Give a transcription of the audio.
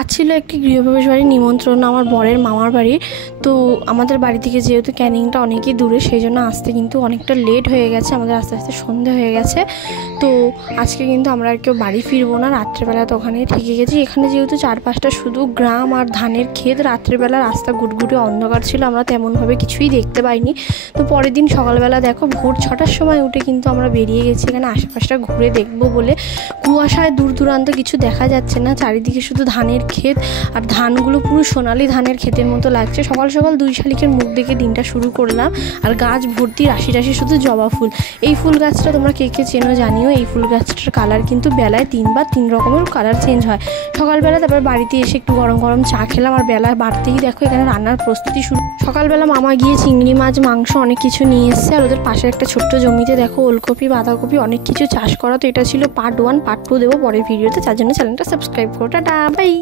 আজ ছিল একটি গৃহপ্রবেশ বাড়ির নিমন্ত্রণ আমার বরের মামার বাড়ি। তো আমাদের বাড়ি থেকে যেহেতু ক্যানিংটা অনেকই দূরে, সেই জন্য আসতে কিন্তু অনেকটা লেট হয়ে গেছে, আমাদের আস্তে আস্তে সন্ধে হয়ে গেছে। তো আজকে কিন্তু আমরা আর কেউ বাড়ি ফিরবো না, রাত্রেবেলা তো ওখানেই থেকে গেছি। এখানে যেহেতু চারপাশটা শুধু গ্রাম আর ধানের ক্ষেত, রাত্রেবেলা রাস্তা গুটগুটে অন্ধকার ছিল, আমরা তেমনভাবে কিছুই দেখতে পাইনি। তো পরের দিন সকালবেলা দেখো ভোর 6টার সময় উঠে কিন্তু আমরা বেরিয়ে গেছি এখানে আশেপাশটা ঘুরে দেখবো বলে। কুয়াশায় দূর দূরান্ত কিছু দেখা যাচ্ছে না, চারিদিকে শুধু ধানের ক্ষেত, আর ধানগুলো পুরো সোনালি ধানের ক্ষেতের মতো লাগছে। সকাল সকাল 2 শালিকের মুখ দেখে দিনটা শুরু করলাম। আর গাছ ভর্তি রাশি রাশি শুধু জবা ফুল। এই ফুল গাছটা তোমরা কে কে চেনো জানিও। এই ফুল গাছটার কালার কিন্তু বেলায় 3 রকমের কালার চেঞ্জ হয়। সকালবেলা তারপর বাড়িতে এসে একটু গরম গরম চা খেলাম, আর বেলা বাড়তেই দেখো এখানে রান্নার প্রস্তুতি শুরু। সকালবেলা মামা গিয়ে চিংড়ি মাছ, মাংস অনেক কিছু নিয়ে এসছে। আর ওদের পাশে একটা ছোট্ট জমিতে দেখো ওলকপি, বাঁধাকপি অনেক কিছু চাষ করা। তো এটা ছিল পার্ট 1, পার্ট 2 দেবো পরের ভিডিওতে, যার জন্য চ্যানেলটা সাবস্ক্রাইব করো। Tata, by.